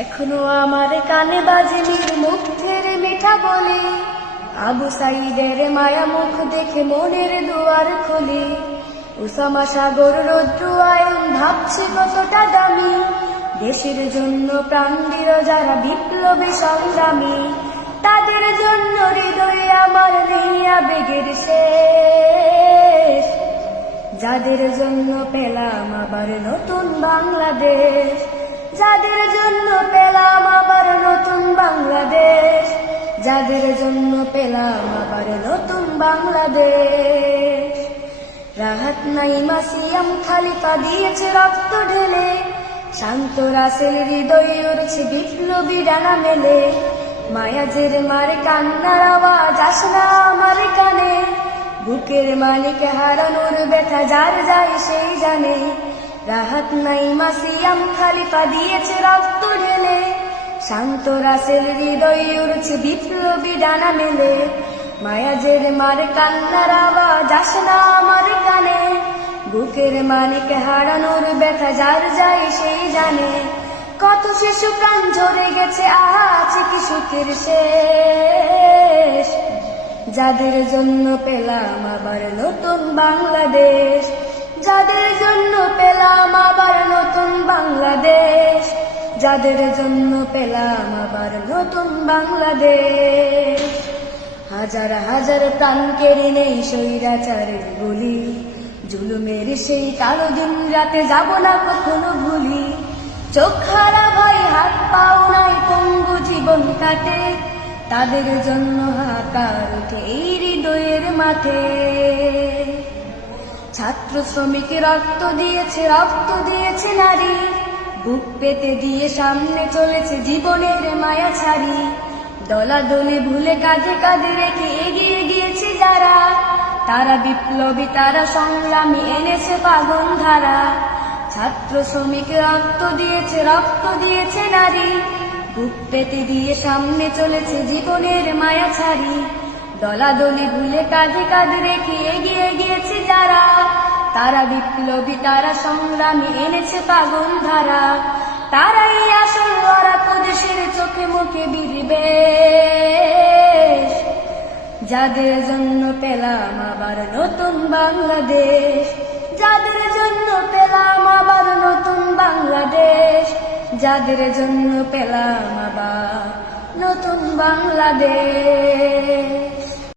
এখনো আমার কানে বাজে মীর মুগ্ধের মিঠা বলি, আবু সাইদের মায়া মুখ দেখে মনের দুয়ার খুলি। উসামা সাগর রৌদ্র আয়ন ভাবছি কতটা দামি, দেশের জন্য প্রাণ দিল যারা বিপ্লবী সংগ্রামী। তাদের জন্য হৃদয়ে আমার নেই আবেগের শেষ, যাদের জন্য পেলাম আবার নতুন বাংলাদেশ। যাদের জন্য পেলাম আবার নতুন বাংলাদেশ, যাদের জন্য পেলাম আবার নতুন বাংলাদেশ। রাহাত নাইমা সিয়াম খালিফা দিয়েছে রক্ত ঢেলে, শান্ত রাসেল হৃদয় উড়ছে বিপ্লবী ডানা মেলে। মায়াজের মারে কান্নার আওয়াজ আসনা আমার কানে, বুকের মালিক হারানোর ব্যথা যার যায় সেই জানে। রাহাত নাইমা সিয়াম খালিফা দিয়েছে রক্ত ঢেলে, শান্ত রাসেল হৃদয় উড়ছে বিপ্লবী ডানা মেলে। মায়াজের মার কান্নার আওয়াজ আসনা আমার কানে, বুকের মালিক হারানোর ব্যথা যার যায় সেই জানে। কত শিশু প্রাণ ঝরে গেছে আছে কি সুখের শেষ, যাদের জন্য পেলাম আবার নতুন বাংলাদেশ। যাদের জন্য পেলাম আবার নতুন বাংলাদেশ, যাদের জন্য পেলাম আবার নতুন বাংলাদেশ। হাজার হাজার প্রাণ কেড়ে নেই স্বৈরাচারের গুলি, জুলুমের সেই কালো দিন রাতে যাব না কখনো ভুলি। চোখ হারা ভয় হাত পাও নাই পঙ্গু জীবন কাটে, তাদের জন্য হাহাকার ওঠে এই হৃদয়ের মাঠে। ছাত্র শ্রমিক রক্ত দিয়েছে নারী, বুক পেতে দিয়ে সামনে চলেছে জীবনের মায়া ছাড়ি। দলাদলি ভুলে কাঁধে কাঁধে রেখে এগিয়ে গিয়েছে যারা, তারা বিপ্লবী তারা সংগ্রামী এনেছে পাগল ধারা। ছাত্র শ্রমিক রক্ত দিয়েছে নারী, বুক পেতে দিয়ে সামনে চলেছে জীবনের মায়া ছাড়ি। দলাদলি ভুলে কাঁধে কাঁধে রেখে এগিয়ে গিয়েছে যারা, তারা বিপ্লবী তারা সংগ্রামী এনেছে পাগল ধারা। তারাই আসল ওরা প্রদেশের চোখে মুখে বিদ্বেষ, যাদের জন্য পেলাম আবার নতুন বাংলাদেশ। যাদের জন্য পেলাম আবার নতুন বাংলাদেশ, যাদের জন্য পেলাম আবার নতুন বাংলাদেশ।